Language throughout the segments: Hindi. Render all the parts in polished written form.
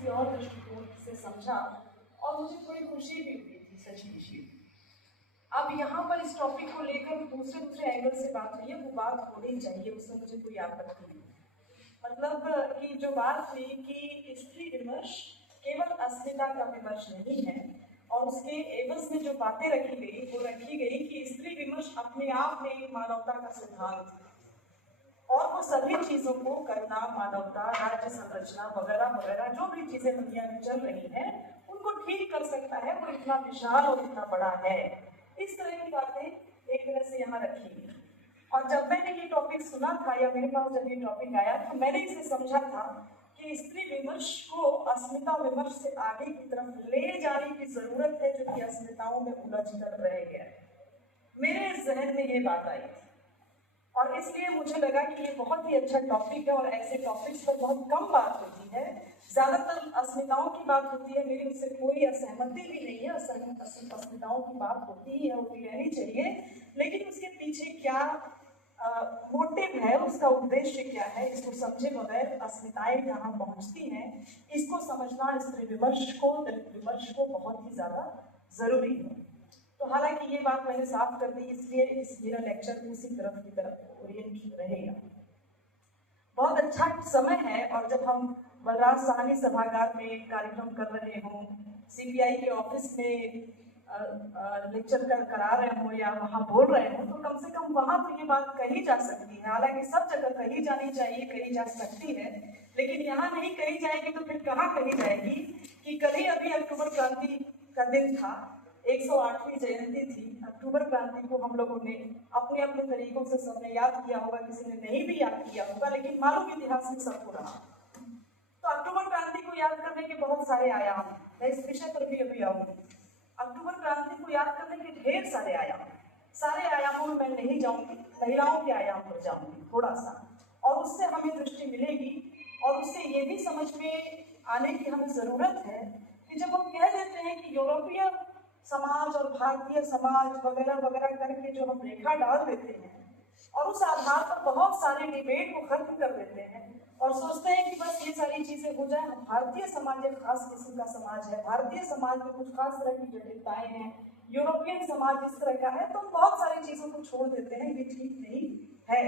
किसी और दृष्टिकोण से समझा और मुझे थोड़ी खुशी भी हुई थी सच्ची। अब यहाँ पर इस टॉपिक को लेकर दूसरे एंगल से बात हुई है, वो बात होनी चाहिए, उसमें मुझे कोई आपत्ति नहीं। मतलब कि जो बात हुई कि स्त्री विमर्श केवल अस्मिता का विमर्श नहीं है, और उसके एवज में जो बातें रखी गई वो रखी गई कि स्त्री विमर्श अपने आप में मानवता का सिद्धांत है और वो सभी चीजों को करना, मानवता, राज्य संरचना वगैरह वगैरह जो भी चीजें दुनिया में चल रही हैं उनको ठीक कर सकता है, वो इतना विशाल और इतना बड़ा है। इस तरह की बातें एक तरह से यहाँ रखी गई। और जब मैंने ये टॉपिक सुना था या मेरे पास जब ये टॉपिक आया तो मैंने इसे समझा था कि स्त्री विमर्श को अस्मिता विमर्श से आगे की तरफ ले जाने की जरूरत है, जो कि अस्मिताओं में उलझ कर रह गया है। मेरे जहन में ये बात आई थी और इसलिए मुझे लगा कि ये बहुत ही अच्छा टॉपिक है और ऐसे टॉपिक्स पर बहुत कम बात होती है। ज्यादातर अस्मिताओं की बात होती है, मेरी उससे कोई असहमति भी नहीं है। अस्मिताओं की बात होती ही है, होती रहनी चाहिए, लेकिन उसके पीछे क्या मोटिव है, उसका उद्देश्य क्या है, इसको समझे बगैर अस्मिताएं कहाँ पहुँचती हैं, इसको समझना स्त्री विमर्श को बहुत ही ज्यादा जरूरी है। तो हालांकि ये बात मैंने साफ कर दी, इसलिए इस मेरा लेक्चर उसी की तरफ ओरिएंट रहेगा। बहुत अच्छा समय है और जब हम बलराज साहनी सभागार में कार्यक्रम कर रहे हों, सीपीआई के ऑफिस में लेक्चर करा रहे हों या वहाँ बोल रहे हों, तो कम से कम वहाँ तो ये बात कही जा सकती है। हालांकि सब जगह कही जानी चाहिए, कही जा सकती है, लेकिन यहाँ नहीं कही जाएगी तो फिर कहाँ कही जाएगी कि कल ही अभी अक्टूबर क्रांति का दिन था, 108वीं जयंती थी। अक्टूबर क्रांति को हम लोगों ने अपने अपने तरीकों से सबने याद किया होगा, किसी ने नहीं भी याद किया होगा, लेकिन मालूम इतिहास में सबको रहा। तो अक्टूबर क्रांति को याद करने के बहुत सारे आयाम हैं, मैं इस विषय पर भी अभी आऊंगी। अक्टूबर क्रांति को याद करने के ढेर सारे आयाम, सारे आयामों में मैं नहीं जाऊंगी, महिलाओं के आयाम पर जाऊंगी थोड़ा सा, और उससे हमें दृष्टि मिलेगी और उससे ये भी समझ में आने की हमें जरूरत है कि जब हम कह देते हैं कि यूरोपीय समाज और भारतीय समाज वगैरह वगैरह करके जो हम रेखा डाल देते हैं और उस आधार पर बहुत सारे डिबेट को खत्म कर देते हैं और सोचते हैं कि बस ये सारी चीजें हो जाए, भारतीय समाज एक खास किस्म का समाज है, भारतीय समाज में कुछ खास तरह की जटिलताएं हैं, यूरोपियन समाज इस तरह का है, तो हम बहुत सारी चीजों को छोड़ देते हैं, ये ठीक नहीं है।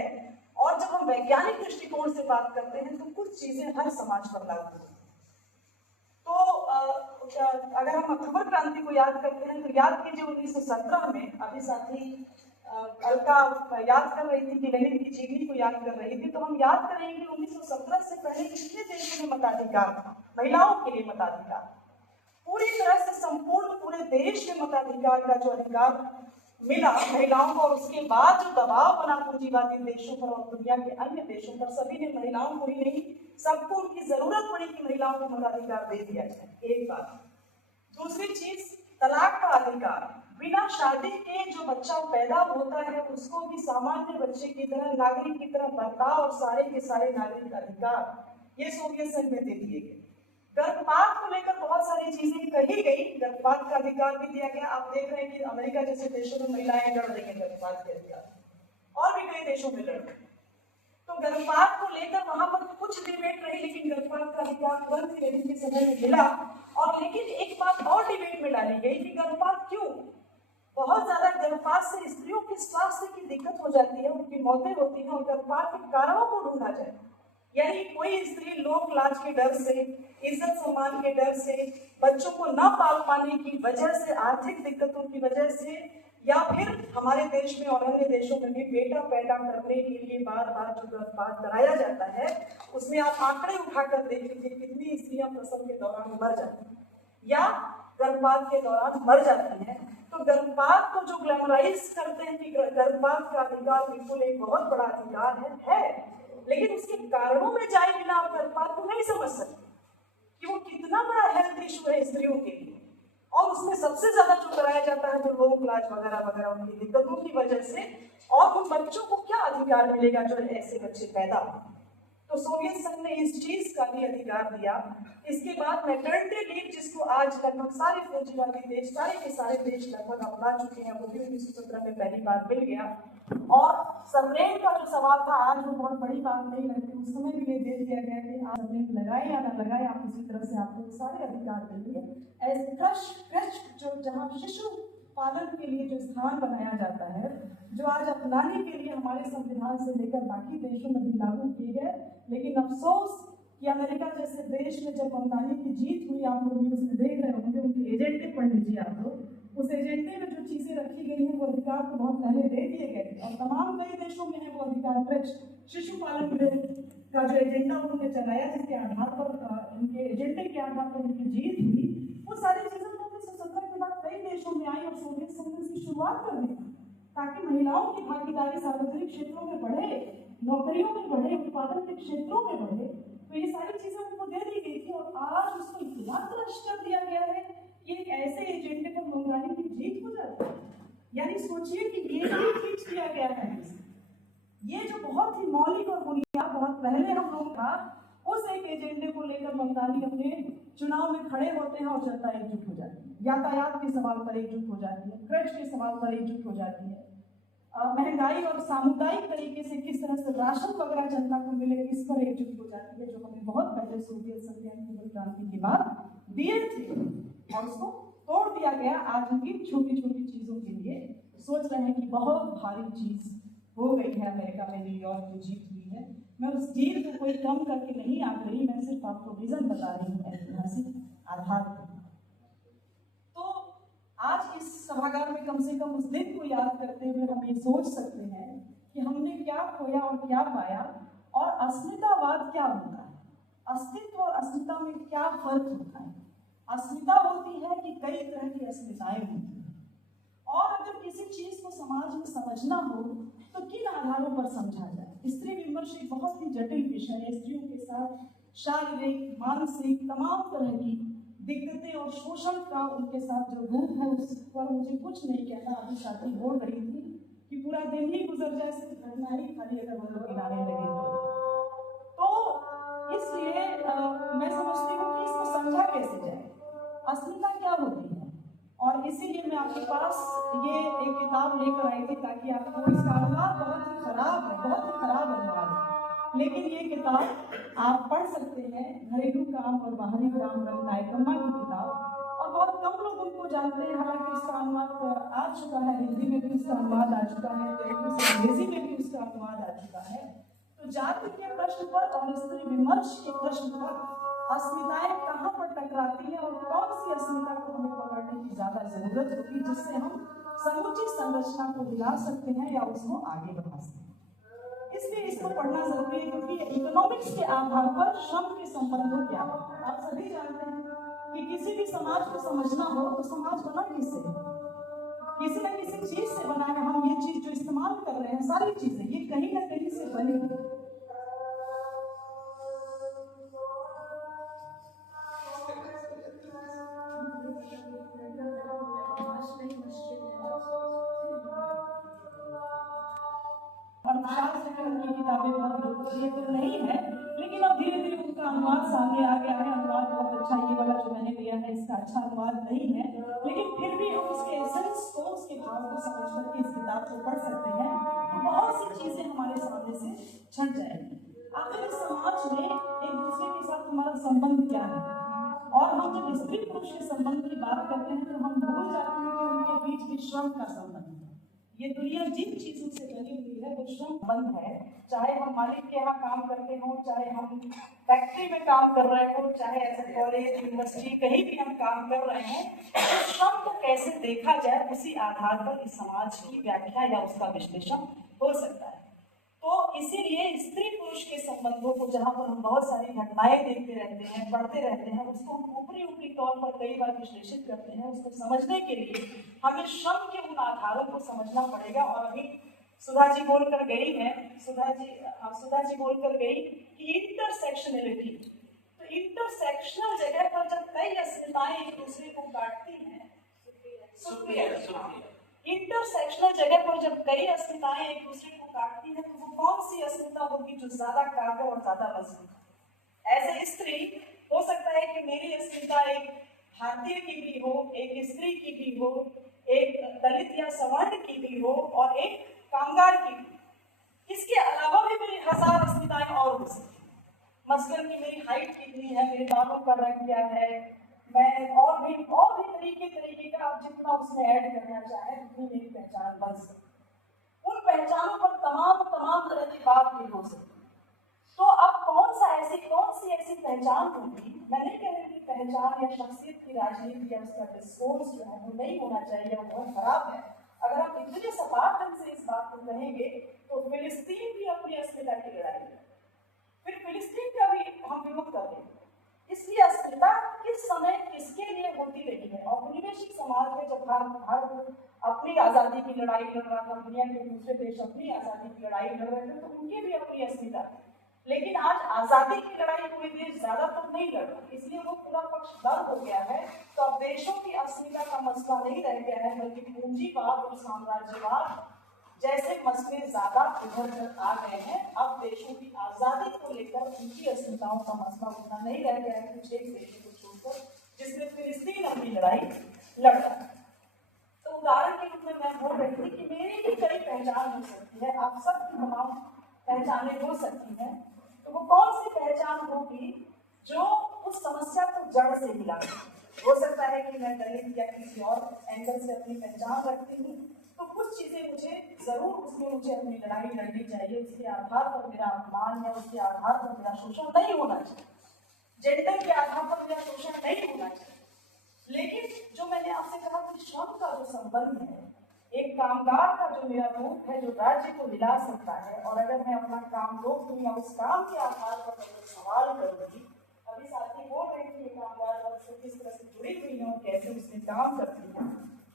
और जब हम वैज्ञानिक दृष्टिकोण से बात करते हैं तो कुछ चीजें हर समाज पर लागू होती हैं। तो अगर हम अक्टूबर क्रांति को याद करते हैं तो याद कीजिए 1917 में, अभी साथी अलका याद कर रही थी कि लेनिन की जीवनी को याद कर रही थी, तो हम याद करेंगे कि 1917 से पहले कितने देशों में मताधिकार था, महिलाओं के लिए मताधिकार, पूरी तरह से संपूर्ण पूरे देश में मताधिकार का जो अधिकार मिला महिलाओं को, और उसके बाद जो दबाव बना पूंजीवादी देशों पर और दुनिया के अन्य देशों पर, सभी ने महिलाओं को ही नहीं सबको उनकी जरूरत पड़ी कि महिलाओं को मताधिकार दे दिया जाए, एक बात। दूसरी चीज तलाक का अधिकार, बिना शादी के जो बच्चा पैदा होता है उसको भी सामान्य बच्चे की तरह, नागरिक की तरह बर्ताव और सारे के सारे नागरिक अधिकार ये सोवियत संघ में दे दिए गए। गर्भपात को लेकर बहुत सारी चीजें कही गई, गर्भपात का अधिकार भी दिया गया। आप देख रहे हैं कि अमेरिका जैसे देशों में महिलाएं लड़ रही है गर्भपात के अधिकार, और भी कई देशों में लड़ रही। तो गर्भपात को लेकर वहां पर कुछ डिबेट रही, लेकिन गर्भपात का अधिकार तुरंत लेनिन के समय में मिला। और लेकिन एक बात और डिबेट में डाली गई कि गर्भपात क्यों, बहुत ज्यादा गर्भपात से स्त्रियों के स्वास्थ्य की दिक्कत हो जाती है, उनकी मौतें होती हैं, और गर्भपात के कारणों को ढूंढा जाए। यानी कोई स्त्री लोक लाज के डर से, इज्जत सम्मान के डर से, बच्चों को न पाल पाने की वजह से, आर्थिक दिक्कतों की वजह से, या फिर हमारे देश में और अन्य देशों में भी बेटा पैदा करने के लिए बार बार जो गर्भपात कराया जाता है, उसमें आप आंकड़े उठाकर देख लीजिए कितनी स्त्रियां प्रसव के दौरान मर जाती हैं या गर्भपात के दौरान मर जाती हैं। तो गर्भपात को जो ग्लैमराइज करते हैं कि गर्भपात का अधिकार बिल्कुल एक बहुत बड़ा अधिकार है, लेकिन उसके कारणों में जाए बिना आप गर्भपात को नहीं समझ सकते कि वो कितना बड़ा हेल्थ इशू है स्त्रियों के लिए, और उसमें सबसे ज्यादा जो कराया जाता है जो लोक लाज वगैरह वगैरह उनकी दिक्कतों की वजह से, और उन बच्चों को क्या अधिकार मिलेगा जो ऐसे बच्चे पैदा हो। तो सोवियत संघ ने इस चीज का भी अधिकार दिया। इसके बाद मैटरनिटी लीव, जिसको आज लगभग सारे पूंजीवादी देश, सारे के सारे देश लगभग अपना चुके हैं, वो भी 1917 में पहली बार मिल गया। और सरनेम का जो सवाल था, आज वो बहुत बड़ी बात नहीं लगती, उस समय भी ये दे दिया गया कि आप सरनेम लगाए या ना लगाए, आप उसी तरह से आपको सारे अधिकार देंगे। क्रच जो जहाँ शिशु पालन के लिए जो स्थान बनाया जाता है, जो आज अपनाने के लिए हमारे संविधान से लेकर बाकी देशों में भी लागू किए गए, लेकिन अफसोस कि अमेरिका जैसे देश में जब बंगाली की जीत हुई, आप लोग न्यूज़ में देख रहे होंगे, उनके एजेंडे पढ़ लीजिए आप लोग, उस एजेंडे में जो चीज़ें रखी गई हैं वो अधिकार तो बहुत पहले दे दिए गए और तमाम कई देशों में है वो अधिकार। शिशु पालन का जो एजेंडा उन्होंने चलाया, जिसके आधार पर उनके एजेंडे के आधार पर उनकी जीत हुई, वो सारी चीज़ें 1917 के बाद कई देशों में आई और सोवियत संघ इसकी शुरुआत कर दी ताकि महिलाओं की भागीदारी सार्वजनिक क्षेत्रों में बढ़े, नौकरियों में बढ़े, उत्पादन के क्षेत्रों में बढ़े। तो ये सारी चीजें उनको दे दी गई थी और आज उसको इतना क्रश कर दिया गया है कि एक ऐसे एजेंडे पर बंगाली की जीत हो जाती है। यानी सोचिए कि ये भी खींच दिया गया है। ये जो बहुत ही मौलिक और बुनियाद बहुत पहले हम लोग था, उस एक एजेंडे को लेकर बंगाली अपने चुनाव में खड़े होते हैं और जनता एकजुट हो जाती है। यातायात के सवाल पर एकजुट हो जाती है, क्रच के सवाल पर एकजुट हो जाती है, महंगाई और सामुदायिक तरीके से किस तरह से राशन वगैरह जनता को मिले, इस पर एकजुट हो जाती है, जो हमें बहुत पहले सोवियत संघ की क्रांति के बाद दिए थे और उसको तोड़ दिया गया। आज उनकी छोटी छोटी चीजों के लिए सोच रहे हैं कि बहुत भारी चीज हो गई है अमेरिका में, न्यूयॉर्क में जीत हुई है। मैं उस जीत को कोई कम करके नहीं आंक रही, मैं सिर्फ आपको रीजन बता रही हूँ ऐतिहासिक आधार पर। तो आज इस सभागार में कम से कम उस दिन को याद करते हुए हम ये सोच सकते हैं कि हमने क्या खोया और क्या पाया, और अस्मितावाद क्या होता है, अस्तित्व और अस्मिता में क्या फर्क होता है। अस्मिता होती है कि कई तरह की अस्मिताएं होती हैं, और अगर किसी चीज को समाज में समझना हो तो किन आधारों पर समझा जाए। स्त्री विमर्श एक बहुत ही जटिल विषय है। स्त्रियों के साथ शारीरिक, मानसिक तमाम तरह की दिक्कतें और शोषण का उनके साथ जो रूप है उस पर मुझे कुछ नहीं कहना। अभी साथी बोल रही थी कि पूरा दिन ही गुजर जाए, सिर्फ घटना ही खाली अगर हम लोग गिनाने लगे तो इसलिए मैं समझती हूँ कि इसको समझा कैसे जाए, अस्मिता क्या होती है। और इसीलिए मैं आपके पास ये एक किताब लेकर आई थी ताकि आपको, इसका अनुवाद बहुत ही खराब है, बहुत ही खराब अनुवाद है, लेकिन ये किताब आप पढ़ सकते हैं, घरेलू काम और बाहरी काम नायकम्मा की किताब, और बहुत कम लोग उनको जानते हैं। हालांकि उसका अनुवाद आ चुका है, हिंदी में भी उसका अनुवाद आ चुका है, तेलुगु से अंग्रेजी में भी उसका अनुवाद आ चुका है। तो जाति के प्रश्न पर और स्त्री विमर्श के प्रश्न पर अस्मिताएं कहाँ पर टकराती हैं और कौन सी अस्मिता को हमें पकड़ने की ज्यादा जरूरत होगी, जिससे हम समुचित संरचना को हिला सकते हैं या उसको आगे बढ़ा सकते हैं। इसलिए इसको पढ़ना जरूरी है, क्योंकि इकोनॉमिक्स के आधार पर श्रम के संबंधों क्या है। आप सभी जानते हैं कि किसी भी समाज को समझना हो तो समाज बना किससे, किसी न किसी चीज से बना है। हम ये चीज जो इस्तेमाल कर रहे हैं, सारी चीजें ये कहीं ना कहीं से बनी है। उनकी किताबें बहुत लोकप्रिय तो नहीं है, लेकिन अब धीरे धीरे उनका अनुवाद सामने आ गया है। अनुवाद बहुत अच्छा, ये वाला जो मैंने लिया है इसका अच्छा अनुवाद नहीं है, लेकिन फिर भी हम उसके एसेंस को, उसके भाव को समझ करके इस किताब को पढ़ सकते हैं तो बहुत सी चीजें हमारे सामने से छट जाएंगी। आखिर इस समाज में एक दूसरे के साथ हमारा संबंध क्या है, और हम जब स्त्री पुरुष के संबंध की बात करते हैं तो हम भूल जाते हैं कि उनके बीच में श्रम का संबंध है। ये दुनिया जिन चीजों से बनी हुई है वो श्रम बंद है। चाहे हम मालिक के यहाँ काम करते हो, चाहे हम फैक्ट्री में काम कर रहे हो, चाहे ऐसे कॉलेज यूनिवर्सिटी कहीं भी हम काम कर रहे हैं, तो श्रम को कैसे देखा जाए उसी आधार पर इस समाज की व्याख्या या उसका विश्लेषण हो सकता है। तो इसीलिए स्त्री पुरुष के संबंधों को, जहाँ पर हम बहुत सारी घटनाएं देखते रहते हैं, पढ़ते रहते हैं, उसको हम ऊपरी तौर पर कई बार विश्लेषित करते हैं। उसको समझने के लिए हमें श्रम के उन आधारों को समझना पड़ेगा। और अभी सुधा जी बोलकर गई है, सुधा जी बोलकर गई कि इंटरसेक्शनलिटी, तो इंटरसेक्शनल जगह पर जब कई अस्मिताएं एक दूसरे को काटती हैं, इंटरसेक्शनल जगह पर जब कई अस्मिताएं एक दूसरे को काटती हैं, तो वो कौन सी अस्मिता होगी जो ज्यादा कारगर और ज्यादा मजबूत है। ऐसे स्त्री हो सकता है कि मेरी अस्मिता एक भारतीय की भी हो, एक स्त्री की भी हो, एक दलित या सवर्ण की भी हो, और एक कामगार की भी। इसके अलावा भी मेरी 1000 अस्मिताएं और हो सकती हैं। मसलन कि मेरी हाइट कितनी है, मेरे बालों का रंग क्या है, मैं और भी तरीके का आप जितना उसमें ऐड करना चाहें उतनी मेरी पहचान बन सकती। उन पहचानों पर तमाम तरह की बात भी हो सकती। तो अब कौन सी ऐसी पहचान होगी, मैं नहीं कह रही कि पहचान या शख्सियत की राजनीति या उसका डिस्कोर्स जो है वो नहीं होना चाहिए, वो बहुत खराब है। अगर हम इतने सपाट ढंग से इस बात को कहेंगे तो फिलिस्तीन भी अपनी अस्मिता की लड़ाई है, फिर फिलिस्तीन का भी हम विरोध कर रहे हैं। इसलिए अस्मिता किस समय किसके लिए होती रही है। औपनिवेशिक समाज में जब भारत अपनी आज़ादी की लड़ाई लड़ रहा था, दुनिया के दूसरे देश अपनी आज़ादी की लड़ाई लड़ रहे थे, तो उनकी भी अपनी अस्मिता थी। लेकिन आज आज़ादी की लड़ाई कोई देश ज्यादा तो नहीं लड़ रहा, इसलिए वो पूरा पक्ष दल हो गया है। तो अब देशों की अस्मिता का मसला नहीं रह गया है, बल्कि पूंजीवाद और साम्राज्यवाद जैसे मसले ज्यादा उभर कर आ गए हैं। अब देशों की आजादी को लेकर उनकी अस्मिताओं का मसला उतना नहीं रह गया है कुछ एक देशों को छोड़कर, जिसमें फिलिस्तीन अपनी लड़ाई लड़ रहा है। तो उदाहरण के रूप में मैं बोल रही थी कि मेरी भी कई पहचान हो सकती है, आप सबकी तमाम पहचानें हो सकती हैं। तो वो कौन सी पहचान होगी जो उस समस्या को जड़ से हिला। हो सकता है कि मैं दलित या किसी और एंगल से अपनी पहचान रखती हूँ, तो कुछ चीजें मुझे जरूर उसमें मुझे अपनी लड़ाई लड़नी चाहिए, उसके आधार पर मेरा अपमान या उसके आधार पर मेरा शोषण नहीं होना चाहिए, जेंडर के आधार पर मेरा शोषण नहीं होना चाहिए। लेकिन जो मैंने आपसे कहा कि श्रम का जो संबंध है, एक कामगार का जो मेरा रूप है जो राज्य को हिला सकता है, और अगर मैं अपना काम रोक दूँ या उस काम के आधार पर सवाल करूंगी, अभी साथी बोल रही थी कामगार वर्ग से किस तरह से जुड़ी हुई है और कैसे उसमें काम करती है,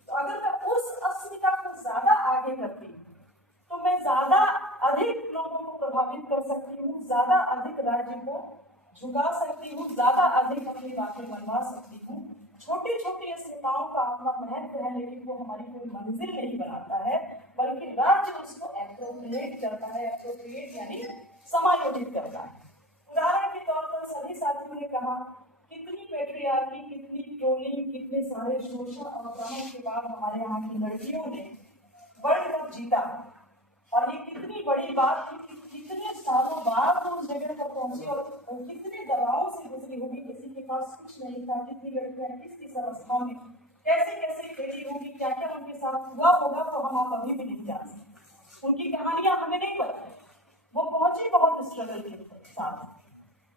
तो अगर मैं उस अस्मिता को ज्यादा आगे करती हूँ तो मैं ज्यादा अधिक लोगों को प्रभावित कर सकती हूँ, ज्यादा अधिक राज्य को झुका सकती हूँ, ज्यादा अधिक अपनी बातें मनवा सकती हूँ। छोटी छोटी अस्मिताओं का अपना महत्व है, लेकिन वो हमारी कोई मंजिल नहीं बनाता है, बल्कि राज्य उसको एप्रोप्रिएट करता है। एप्रोप्रिएट यानी समायोजित करता है। उदाहरण के तौर पर सभी साथियों ने कहा कितनी पेट्रियार्की, कितनी ट्रोलिंग, कितने सारे शोषण और दमन के बाद हमारे यहाँ की लड़कियों ने वर्ल्ड कप जीता, और ये कितनी बड़ी बात थी कि कितने सालों बाद वो उस जगह पर पहुंची और कितने दबावों से गुजरी होगी, किसी के पास कुछ नहीं था, कितनी लड़कियां किस किस अवस्था में कैसे कैसे खेली होगी, क्या क्या उनके साथ हुआ होगा, तो हम आप अभी भी नहीं जान सकते। उनकी कहानियां हमें नहीं पता, वो पहुंची बहुत स्ट्रगल के साथ,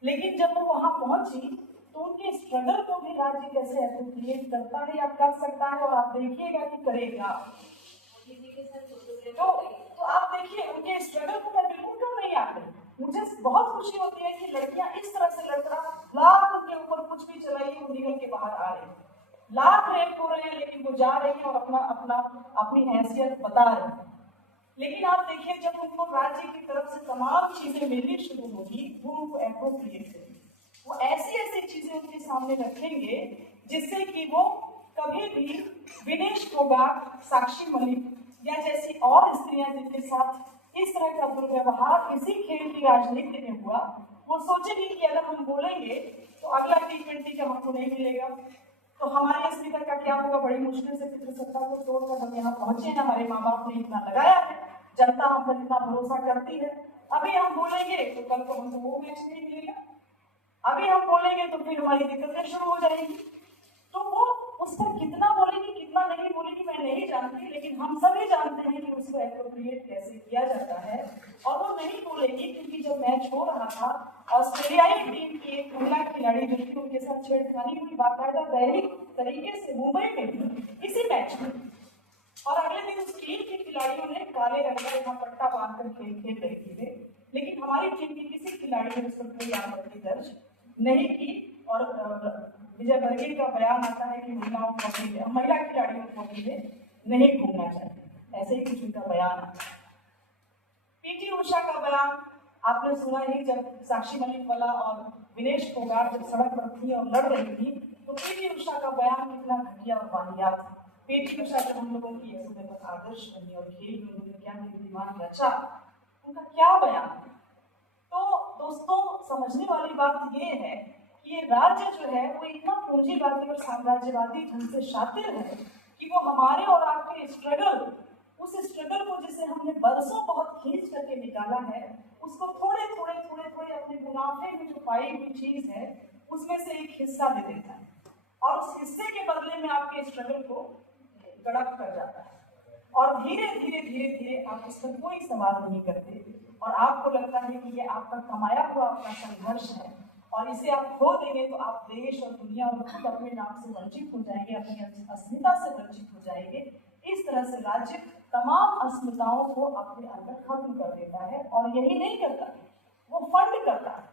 लेकिन जब वो वहां पहुंची तो उनके स्ट्रगल को भी राज्य कैसे एप्रोप्रिएट करता है या कर सकता है, और आप देखिएगा कि करेगा। तो आप देखिए उनके स्ट्रगल को मैं बिल्कुल कम नहीं आती, मुझे बहुत खुशी होती है कि लड़कियां इस तरह से लड़का लाख के ऊपर कुछ भी चलाइए वो निकल के बाहर आ रही है, लाख रेप हो रहे हैं लेकिन वो जा रही है और अपनी हैसियत बता रही है। लेकिन आप देखिए जब उनको राज्य की तरफ से तमाम चीजें मिलनी शुरू होगी, वो उनको एप्रोप्रिएट करेंगे, वो ऐसी चीजें उनके सामने रखेंगे जिससे कि वो कभी भी विनेश फोगाट, साक्षी मलिक या जैसी और स्त्रियां जिनके साथ इस तरह का दुर्व्यवहार इसी खेल की राजनीति में हुआ, वो सोचेंगे कि अगर हम बोलेंगे तो अगला T20 का हमको नहीं मिलेगा, तो हमारी अस्मिता का क्या होगा। बड़ी मुश्किल से पितृसत्ता को तोड़कर हम यहाँ पहुंचे हैं, हमारे माँ बाप ने इतना लगाया है, जनता हम पर इतना भरोसा करती है, अभी हम बोलेंगे तो कल को हमको वो मैच नहीं मिलेगा, अभी हम बोलेंगे तो फिर हमारी दिक्कतें शुरू हो जाएंगी। तो वो उस पर कितना बोलेगी कितना नहीं बोलेगी मैं नहीं जानती, लेकिन हम सभी जानते हैं कि उसको एप्रोप्रिएट कैसे किया जाता है। और वो नहीं बोलेगी क्योंकि जब मैच हो रहा था ऑस्ट्रेलियाई टीम की एक महिला खिलाड़ी जो थी उनके साथ छेड़खानी हुई बाकायदा दैनिक तरीके से मुंबई में इसी मैच में, और अगले दिन उस टीम के खिलाड़ियों ने काले रंग का यहाँ पट्टा बांधकर खेल रही थी, लेकिन हमारी टीम के किसी खिलाड़ी ने उस पर कोई आपत्ति दर्ज नहीं की। और विजय बर्गेल का बयान आता है कि महिला खिलाड़ियों को अकेले नहीं घूमना चाहिए, ऐसे ही कुछ उनका बयान आता है। पीटी उषा का बयान आपने सुना ही, जब साक्षी मलिक वाला और विनेश फोगाट जब सड़क पर थी और लड़ रही थी, तो पीटी उषा का बयान कितना घटिया और वाहियात था। पीटी उषा जब हम लोगों की ऐसे पर आदर्श बनी और खेल में उन्होंने क्या दिमाग रचा, उनका क्या बयान। तो दोस्तों समझने वाली बात ये है कि ये राज्य जो है वो इतना पूंजीवादी और साम्राज्यवादी ढंग से शातिर है कि वो हमारे और आपके स्ट्रगल उस स्ट्रगल को जिसे हमने बरसों बहुत खींच करके निकाला है, उसको थोड़े थोड़े थोड़े थोड़े अपने मुनाफे में जो पाई हुई चीज है उसमें से एक हिस्सा दे देता है, और उस हिस्से के बदले में आपके स्ट्रगल को गड़प कर जाता है, और धीरे धीरे धीरे धीरे आप उस पर कोई सवाल नहीं करते, और आपको लगता है कि ये आपका कमाया हुआ अपना संघर्ष है, और इसे आप खो देंगे तो आप देश और दुनिया और खुद अपने नाम से वंचित हो जाएंगे, अपनी अस्मिता से वंचित हो जाएंगे। इस तरह से राज्य तमाम अस्मिताओं को अपने अंदर खत्म कर देता है, और यही नहीं करता, वो फंड करता है।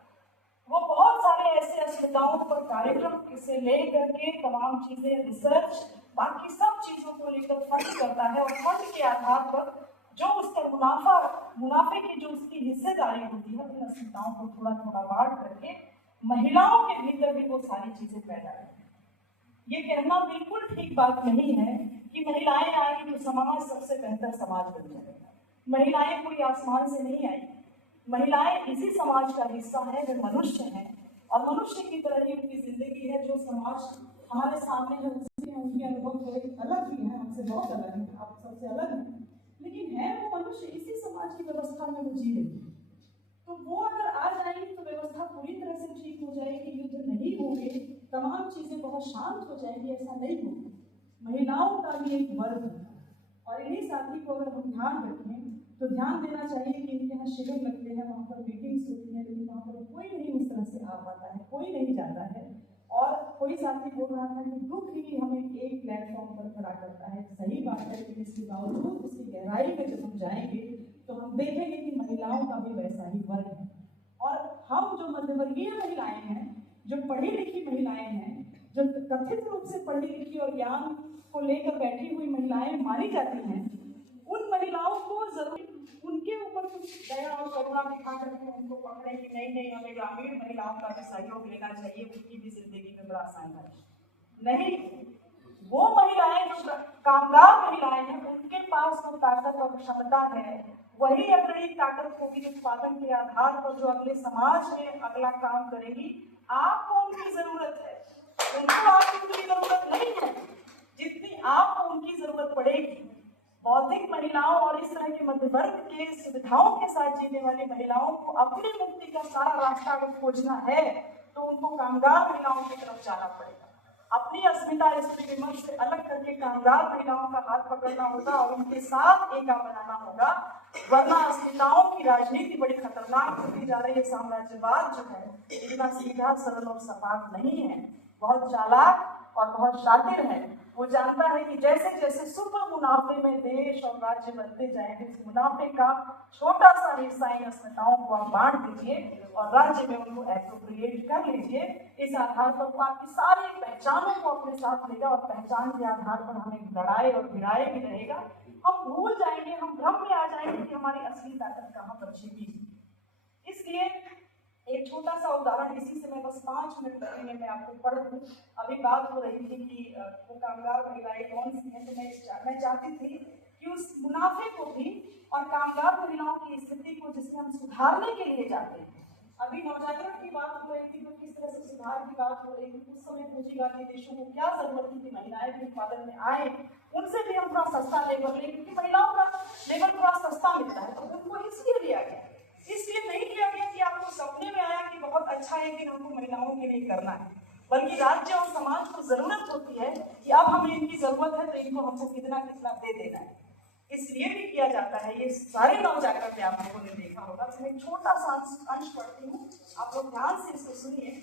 वो बहुत सारे ऐसे अस्मिताओं पर कार्यक्रम से ले करके तमाम चीजें, रिसर्च, बाकी सब चीजों को लेकर फंड करता है, और फंड के आधार पर जो उसका मुनाफे की जो उसकी हिस्सेदारी होती है, उन अस्मिताओं को थोड़ा थोड़ा बांट करके महिलाओं के भीतर भी वो सारी चीजें पैदा करती है। ये कहना बिल्कुल ठीक बात नहीं है कि महिलाएं आएंगी तो समाज सबसे बेहतर समाज बन जाएगा। महिलाएं कोई आसमान से नहीं आई, महिलाएं इसी समाज का हिस्सा है, वे मनुष्य हैं, और मनुष्य की तरह ही उनकी जिंदगी है। जो समाज हमारे सामने है उसमें उनके अनुभव थोड़े अलग भी हैं, हमसे बहुत अलग है, आप सबसे अलग हैं, लेकिन है वो मनुष्य, इसी समाज की व्यवस्था में वो जी रही है। तो वो अगर आ जाएंगी तो व्यवस्था पूरी तरह से ठीक हो जाएगी, युद्ध नहीं होंगे, तमाम चीजें बहुत शांत हो जाएंगी, ऐसा नहीं होगा। महिलाओं का भी एक वर्ग है, और इन्हीं साथी को अगर हम ध्यान रखें तो ध्यान देना चाहिए कि इनके यहाँ शिविर लगते हैं, वहाँ पर मीटिंग्स होती हैं, लेकिन वहाँ पर कोई नहीं उस तरह से आ पाता है, कोई नहीं जाता है। और कोई साथी बोल रहा था कि दुख ही हमें एक प्लेटफॉर्म पर खड़ा करता है, सही बात है, लेकिन इसके बावजूद उसकी गहराई में जब हम जाएंगे तो हम देखेंगे कि महिलाओं का भी वैसा ही वर्ग है, और हम जो मध्यवर्गीय महिलाएं हैं, जो पढ़ी लिखी महिलाएं हैं, जो कथित रूप से पढ़ी लिखी और ज्ञान को लेकर बैठी हुई महिलाएं मानी जाती हैं, उन महिलाओं को जरूर उनके ऊपर कुछ दया और करुणा दिखा करके उनको पकड़े कि नहीं नहीं, हमें ग्रामीण महिलाओं का भी सहयोग लेना चाहिए, उनकी भी जिंदगी में बड़ा संघर्ष नहीं। वो महिलाएं जो कामगार महिलाएं हैं, उनके पास वो ताकत और क्षमता है, वही अपनी ताकत को भी उत्पादन के आधार पर जो अगले समाज में अगला काम करेगी। आपको उनकी जरूरत है, उनको आपकी उनकी जरूरत नहीं है जितनी आपको उनकी जरूरत पड़ेगी। बौद्धिक महिलाओं और इस तरह के मध्यवर्ग के सुविधाओं के साथ जीने वाली महिलाओं को अपनी मुक्ति का सारा रास्ता अगर खोजना है तो उनको कामगार महिलाओं की तरफ जाना पड़ेगा। अपनी अस्मिता स्त्री विमर्श से अलग करके कामगार महिलाओं का हाथ पकड़ना होगा और उनके साथ एका बनाना होगा, वरना अस्मिताओं की राजनीति बड़ी खतरनाक होती जा रही है। साम्राज्यवाद जो है इतना सीधा सरल और सपाट नहीं है, बहुत चालाक और बहुत शातिर है। वो जानता है कि जैसे जैसे सुपर मुनाफे में देश और राज्य बनते जाएंगे, उस मुनाफे का छोटा सा हिस्सा इन अस्मिताओं को आप बांट दीजिए और राज्य में उनको एप्रोप्रिएट कर लीजिए। इस आधार पर वो आपकी सारी पहचानों को अपने साथ लेगा और पहचान के आधार पर हमें लड़ाई और भिड़ाई भी रहेगा। हम भूल जाएंगे, हम भ्रम में आ जाएंगे कि हमारी असली ताकत कहाँ पर छिपी। इसलिए एक छोटा सा उदाहरण, इसी से मैं बस 5 मिनट में मैं आपको पढ़ दूं। अभी बात हो रही थी कि वो कामगार महिलाएं कौन सी हैं, तो मैं चाहती थी कि उस मुनाफे को भी और कामगार महिलाओं की स्थिति को जिसमें हम सुधारने के लिए जाते हैं। अभी नवजागरण की बात हो रही थी तो किस तरह से सुधार की बात हो रही थी। उस समय पूंजीवादी देशों को क्या जरूरत थी कि महिलाएं भी उत्पादन में आए, उनसे भी हम थोड़ा सस्ता लेबर लें, क्योंकि महिलाओं का लेबर थोड़ा सस्ता मिलता है। तो उनको इसलिए लिया गया, इसलिए नहीं किया गया कि आपको सपने में आया कि बहुत अच्छा है कि हमको महिलाओं के लिए करना है, बल्कि राज्य और समाज को जरूरत होती है कि अब हमें इनकी जरूरत है तो इनको हमको कितना कितना दे देना है, इसलिए भी किया जाता है। ये सारे नवजागरण में आप लोगों ने देखा होगा। तो मैं एक छोटा सा अंश पढ़ती हूँ, आप लोग ध्यान से इसको सुनिए।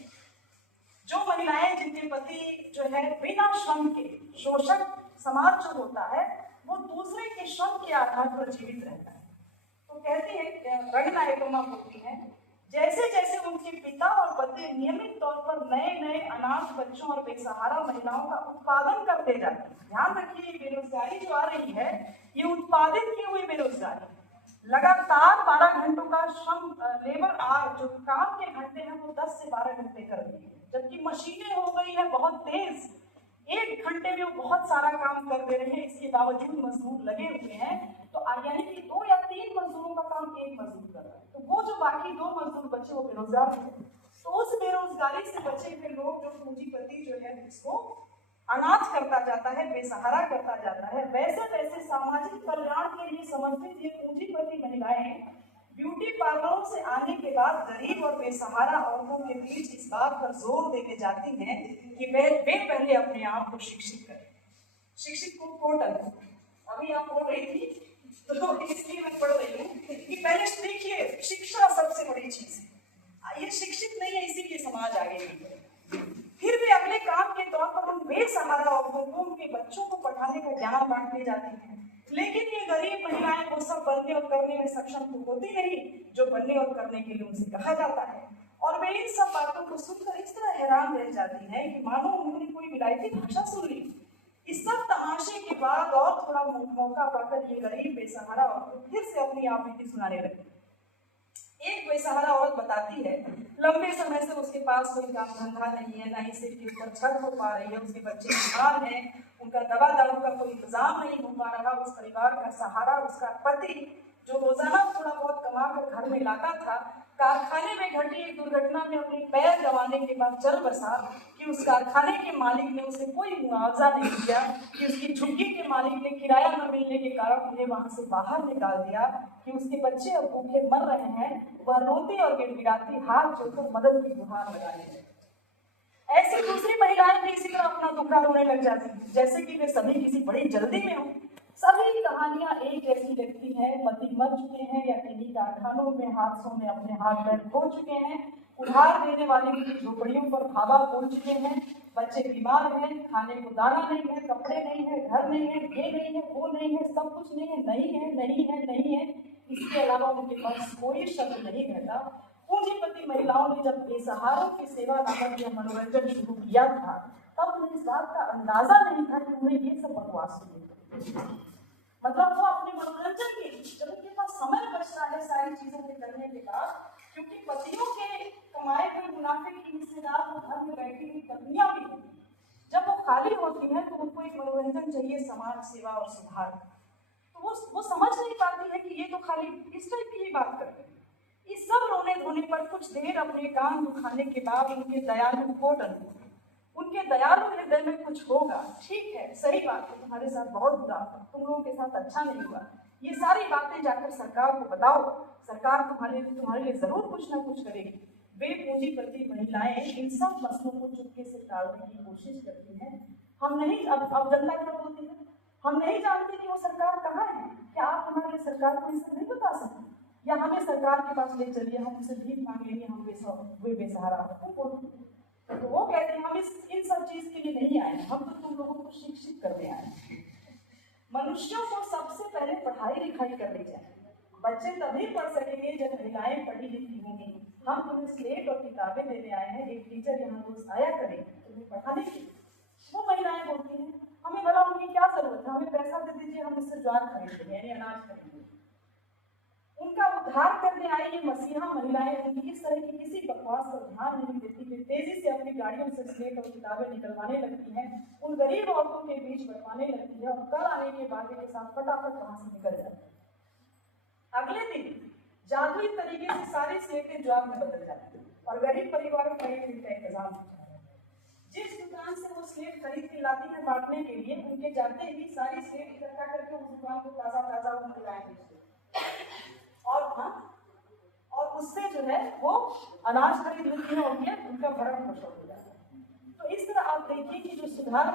जो महिलाएं जिनके पति जो है बिना श्रम के, शोषक समाज जो होता है वो दूसरे के श्रम के आधार पर जीवित रहता है, तो कहती है रंगनायकों बोलती है, जैसे जैसे उनके पिता और पति नियमित तौर पर नए नए अनाथ बच्चों और बेसहारा महिलाओं का उत्पादन करते जाते हैं। ध्यान रखिए, बेरोजगारी जो आ रही है ये उत्पादित की हुई बेरोजगारी। लगातार 12 घंटों का श्रम लेबर आवर जो काम के घंटे हैं वो 10 से 12 घंटे कर दिए, जबकि मशीनें हो गई है बहुत तेज, 1 घंटे में वो बहुत सारा काम कर दे रहे हैं। इसके बावजूद मजदूर लगे हुए हैं, तो यानी कि 2 या 3 मजदूरों का काम एक मजदूर कर रहा है, तो वो जो बाकी 2 मजदूर बचे वो बेरोजगार हैं। तो उस बेरोजगारी से बचे हुए लोग जो पूंजीपति जो है उसको अनाथ करता जाता है, बेसहारा करता जाता है, वैसे वैसे सामाजिक कल्याण के लिए समर्पित ये पूंजीपति महिलाएं ब्यूटी पार्लरों से आने के बाद गरीब और बेसहारा औरतों के बीच इस बात पर जोर देके जाती हैं कि वे पहले अपने आप को शिक्षित करें। शिक्षित को कोटल अभी आप बोल रही थी तो इसलिए मैं पढ़ रही हूँ कि पहले देखिए शिक्षा सबसे बड़ी चीज है, ये शिक्षित नहीं है इसीलिए समाज आगे नहीं बढ़े। फिर भी अगले काम के तौर पर उन बेसहारा औरतों को उनके बच्चों को पढ़ाने का ज्ञान बांटने जाती हैं, लेकिन ये गरीब महिलाएं वो सब बनने और करने में सक्षम तो होती नहीं जो बनने और करने के लिए उनसे कहा जाता है, और वे इन सब बातों को सुनकर इस तरह हैरान रह जाती है कि मानो उन्होंने कोई विलायती भाषा सुन ली। इस सब तमाशे के बाद और थोड़ा मौका पाकर ये गरीब बेसहारा औरत फिर से अपनी आप बीती सुनाने लगी। एक बेसहारा औरत बताती है लंबे समय से उसके पास कोई काम धंधा नहीं है, ना ही सिर के ऊपर छत हो पा रही है, उसके बच्चे बीमार हैं, उनका दवा दारू का कोई इंतजाम नहीं हो पा रहा, उस परिवार का सहारा उसका पति जो रोजाना थोड़ा बहुत कमा कर घर में लाता था, कारखाने में घटी एक दुर्घटना में अपने पैर गंवाने के बाद चल बसा कि उस कारखाने के मालिक ने उसे कोई मुआवजा नहीं दिया, कि उसकी झुग्गी के मालिक ने किराया न मिलने के कारण उन्हें वहां से बाहर निकाल दिया, कि उसके बच्चे अब भूखे मर रहे हैं, वह रोती और गिड़गिड़ाती हाथ जोड़कर मदद की गुहार लगाने लगी। ऐसी दूसरी महिलाएं भी इसी तरह अपना दुखड़ा रोने लग जाती हैं, जैसे कि वे सभी किसी बड़ी जल्दी में हों। सभी कहानियां एक जैसी लगती है, पति मर चुके हैं या किन्हीं कारखानों में हादसों में अपने हाथ पैर खो चुके हैं, उधार देने वाले की झोपड़ियों पर भावा बोल चुके हैं, बच्चे बीमार हैं, खाने को दाना नहीं है, कपड़े नहीं है, घर नहीं है, ये नहीं है, वो नहीं है, सब कुछ नहीं है, नहीं है, नहीं है, नहीं है, इसके अलावा उनके पास कोई शब्द नहीं रहता। पूंजीपति महिलाओं ने जब बेसहारों की सेवा नामक यह मनोरंजन शुरू किया था, तब उन्हें इस बात का अंदाजा नहीं था कि उन्हें ये सब बकवास सुनी। मतलब वो अपने मनोरंजन के लिए जब उनके पास समय बचता है सारी चीजों के करने के बाद, क्योंकि पतियों के कमाए हुए मुनाफे की हिस्सेदार वो घर में बैठी हुई पत्नियां भी होती, जब वो खाली होती हैं तो उनको एक मनोरंजन चाहिए समाज सेवा और सुधार। तो वो समझ नहीं पाती है कि ये तो खाली इस टाइप की ही बात करते हैं। इस सब रोने धोने पर कुछ देर अपने कान दुखाने के बाद उनके दयालु कोटन उनके दयालु हृदय में कुछ होगा। ठीक है, सही बात है, तुम्हारे साथ बहुत बुरा हुआ, तुम लोगों के साथ अच्छा नहीं हुआ, ये सारी बातें जाकर सरकार को बताओ, सरकार तुम्हारे लिए जरूर कुछ ना कुछ करेगी। वे पूंजीपति महिलाएं इन सब मसलों को चुपके से टालने की कोशिश करती हैं। हम नहीं, अब जनता क्या बोलती है, हम नहीं जानते कि वो सरकार कहाँ है, क्या आप हमारे सरकार को इसे नहीं बता सकते, या हमें सरकार के पास ले चलिए, हम उसे भीख मांग लेंगे, हम बेसहारा। तो वो कहते हैं हम इन सब चीज के लिए नहीं आए, हम तो तुम लोगों को शिक्षित करने आए। मनुष्यों को सबसे पहले पढ़ाई लिखाई करनी चाहिए, बच्चे तभी पढ़ सकेंगे जब महिलाएं पढ़ी लिखी होंगी। हम तुम्हें स्लेट और किताबें देने आए हैं, एक टीचर यहाँ रोज आया करे तुम्हें पढ़ाने की। वो महिलाएं बोलती हैं हमें भला उनकी क्या जरूरत है, हमें पैसा दे दीजिए, हम उससे ज्वार खरीदेंगे यानी अनाज खरीदेंगे। उनका उद्धार करने आई ये मसीहा महिलाएं उनकी इस तरह की किसी बकवास पर ध्यान नहीं देती, वे तेजी से अपनी गाड़ियों से स्लेट और किताबें निकलवाने लगती हैं, उन गरीब औरतों के बीच बंटवाने लगती है और कल आने के वादे के साथ फटाफट वहां से निकल जाती है। अगले दिन जादुई तरीके से सारी स्लेटें जवाब में बदल जाती है और गरीब परिवारों का एक दिन का इंतजाम होता है। जिस दुकान से वो स्लेट खरीद के लाती है बांटने के लिए, उनके जाते ही सारी स्लेट इकट्ठा करके उस दुकान को ताजा ताजा महिलाएं बेचती और उससे जो है वो अनाज खरीद लेती है और उनका भरण पोषण हो जाता है। तो इस तरह आप देखिए कि जो सुधार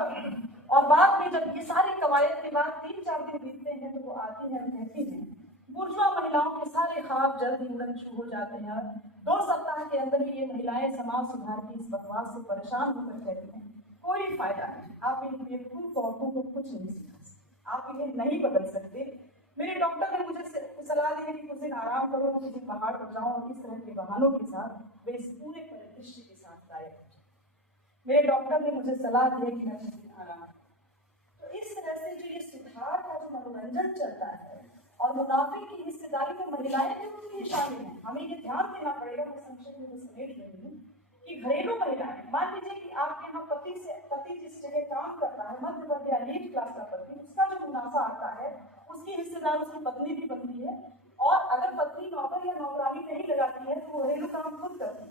और बाद में जब ये सारी कवायद के बाद 3-4 दिन बीतते हैं तो वो आती हैं कहती हैं बुर्जुआ महिलाओं के सारे ख्वाब जल्द ही उड़न शुरू हो जाते हैं। 2 सप्ताह के अंदर ही ये महिलाएं समाज सुधार की इस बकवास से परेशान होकर कहती हैं कोई फायदा नहीं, आप इन बेवकूफ औरतों को कुछ नहीं सिखा सकते, आप इन्हें नहीं बदल सकते। मेरे डॉक्टर ने मुझे सलाह दी है कि कुछ दिन आराम करो, किसी पहाड़ पर जाओ और इस तरह के बहानों के साथ वे इस पूरे परिदृश्य के साथ गायब हो जाए। मेरे डॉक्टर ने मुझे सलाह दी है कि मैं कुछ दिन आराम करूं। तो इस तरह से जो ये सुधार का जो मनोरंजन चलता है और मुनाफे की हिस्सेदारी में महिलाएं भी उनकी शामिल हैं। हमें ये ध्यान देना पड़ेगा, मैं संक्षेप में समेट रही हूँ कि घरेलू महिलाएं, मान लीजिए कि आपके यहाँ पति जिस जगह काम करता है, मध्य वर्ग या एलीट क्लास का पति, उसका जो मुनाफा आता है उसकी हिस्सेदार उसकी पत्नी भी बनती है, और अगर पत्नी नौकर या नौकरानी नहीं लगाती है तो वो घरेलू काम खुद करती है।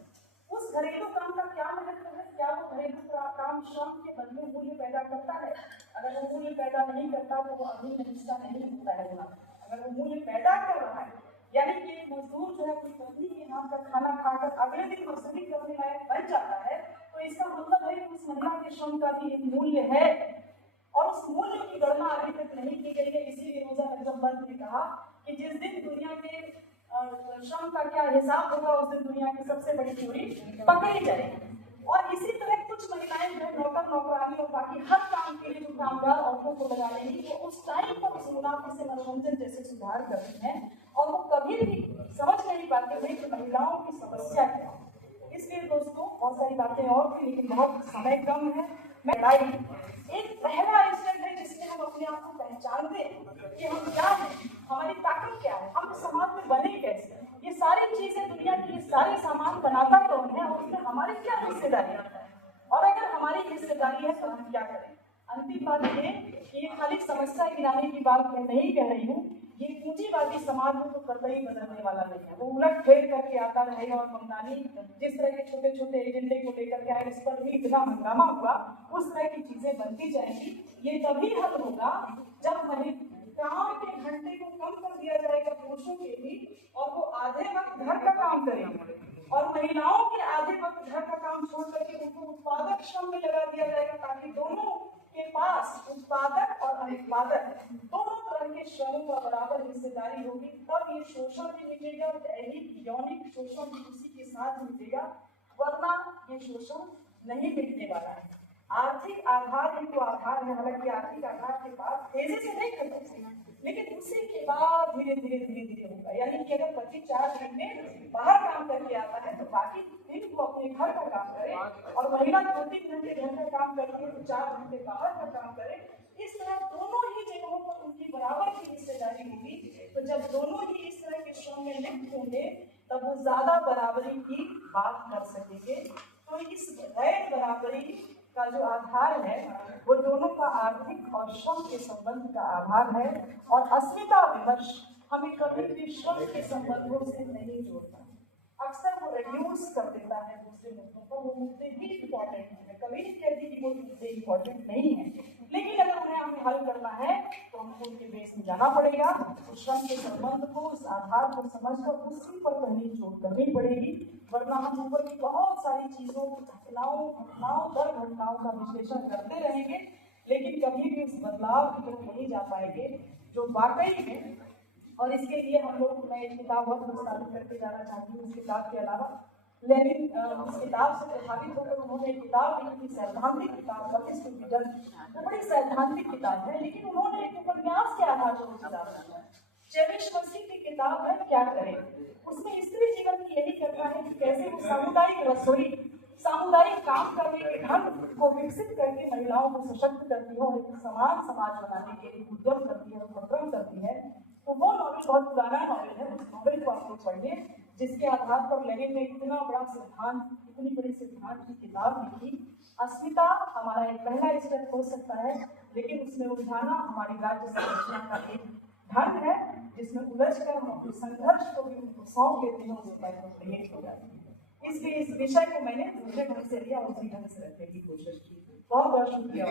उस घरेलू काम का क्या महत्व है, क्या वो घरेलू काम श्रम के बदले मूल्य पैदा कर है। अगर वो मूल्य पैदा नहीं करता तो वो अभी हिस्सा नहीं होता है वहाँ। अगर वो मूल्य पैदा कर रहा है, यानी कि मजदूर जो है अपनी पत्नी के हाथ का खाना खाकर अगले दिन मजदूरी करने लायक बन जाता है, तो इसका मतलब है कि उस महिला के श्रम का भी एक मूल्य है और उस मूल्य की गणना अभी तक नहीं की गई है। इसीलिए रोजा नजरबंद ने कहा कि जिस दिन दुनिया के श्रम का क्या हिसाब होगा उस दिन दुनिया की सबसे बड़ी चोरी पकड़ी जाएगी। और इसी तरह कुछ महिलाएं जो नौकर नौकरानी और बाकी हर काम के लिए जो कामगार औरतों को लगा लेंगी, वो उस टाइम पर उस मुनाफे से मनोरंजन जैसे सुधार करती हैं और वो कभी भी समझ नहीं पाते थे कि महिलाओं की समस्या क्या है। इसलिए दोस्तों बहुत सारी बातें और थी, लेकिन बहुत समय कम है। मैं एक पहला इंस्टेंट है जिसमें हम अपने आप को पहचानते हैं कि हम क्या हैं, हमारी ताकत क्या है, हम समाज में बने कैसे। ये सारी चीजें दुनिया के ये सारे सामान बनाता कौन है और उसमें हमारी क्या हिस्सेदारी है, और अगर हमारी हिस्सेदारी है तो हम क्या करें। अंतिम बात ये कि ये खाली समस्या गिराने की बात मैं नहीं कह रही हूँ, ये पूंजीवादी समाज में तो कतई बदलने वाला नहीं है। वो उलट फेर करके आता रहेगा और मंगानी जिस तरह के छोटे छोटे एजेंडे को लेकर के आए, इस पर भी इतना हंगामा हुआ, उस तरह की चीजें बनती जाएंगी। ये तभी हल होगा जब हमें काम के घंटे को कम कर दिया जाएगा पुरुषों के भी, और वो आधे वक्त घर का काम करेंगे, और महिलाओं के आधे वक्त घर का काम छोड़ करके उनको उत्पादक श्रम में लगा दिया जाएगा, ताकि दोनों के पास उत्पादक और अनुत्पादक दोनों तरह के श्रमों का बराबर हिस्सेदारी होगी। तब ये शोषण भी मिटेगा, दैहिक यौनिक शोषण भी उसी के साथ मिटेगा, वरना ये शोषण नहीं मिटने वाला है। आर्थिक आधार ही तो आधार है, हालांकि आर्थिक आधार के बाद तेजी से नहीं खत्म, लेकिन उसी के बाद धीरे धीरे होगा। यानी कि अगर पति 4 घंटे बाहर काम करके आता है तो बाकी दिन वो अपने घर का काम करे, और महिला 2-3 घंटे घर का काम करती है तो 4 घंटे बाहर का काम करे। इस तरह दोनों ही जगहों पर उनकी बराबर की हिस्सेदारी होगी। तो जब दोनों ही इस तरह के श्रम में लिप्त होंगे तब वो ज्यादा बराबरी की बात कर सकेंगे। तो इस गैर बराबरी का जो आधार है वो दोनों का आर्थिक और श्रम के संबंध का आधार है, और अस्मिता विमर्श हमें कभी भी श्रम के संबंधों से नहीं जोड़ता। अक्सर वो रिड्यूस कर देता है दूसरे मुद्दों पर। वो मुद्दे भी इम्पोर्टेंट है, कभी नहीं कहती कि वो मुद्दे इम्पोर्टेंट नहीं है, लेकिन अगर उन्हें हमें हल करना है तो हमको उनके बेस में जाना पड़ेगा। तो श्रम के संबंध को, इस आधार को समझकर उसी पर पहली जोड़ करनी पड़ेगी, वरना हम ऊपर की बहुत सारी चीजों, घटनाओं दर घटनाओं का विश्लेषण करते रहेंगे, लेकिन कभी भी उस बदलाव की तरफ नहीं जा पाएंगे जो वाकई में। और इसके लिए हम लोग, मैं एक किताब और प्रस्तावित करके जाना चाहती हूँ। उस किताब के अलावा लेनिन उस किताब से प्रभावित होकर उन्होंने एक किताब लिखी थी, सैद्धांतिक किताब, वो बड़ी सैद्धांतिक किताब है, लेकिन उन्होंने एक उपन्यास के आधार पर किताब लिखा। चेरिश मसीह की किताब है क्या करें। उसमें स्त्री जीवन की यही करना है कि कैसे वो सामुदायिक रसोई, सामुदायिक काम करने के ढंग को विकसित करके महिलाओं को सशक्त करती है और एक समान समाज बनाने के लिए उद्यम करती है, उपक्रम करती है। तो वो नॉवेल बहुत पुराना नॉवेल है, उस नॉवेल को आप लोग पढ़िए, जिसके आधार पर लेनिन ने इतना बड़ा सिद्धांत, इतनी बड़ी सिद्धांत की किताब लिखी। अस्मिता हमारा एक पहला स्टेप हो सकता है, लेकिन उसमें उलझाना हमारी राज्य संरचना का एक ढंग है, जिसमें उलझ कर हम अपने संघर्ष को भी उनको सौंप देते हैं, उसके बाद हम क्रिएट हो जाते हैं। इसलिए इस विषय को मैंने दूसरे ढंग से लिया, उसी ढंग से रखने की कोशिश की। बहुत बहुत शुक्रिया।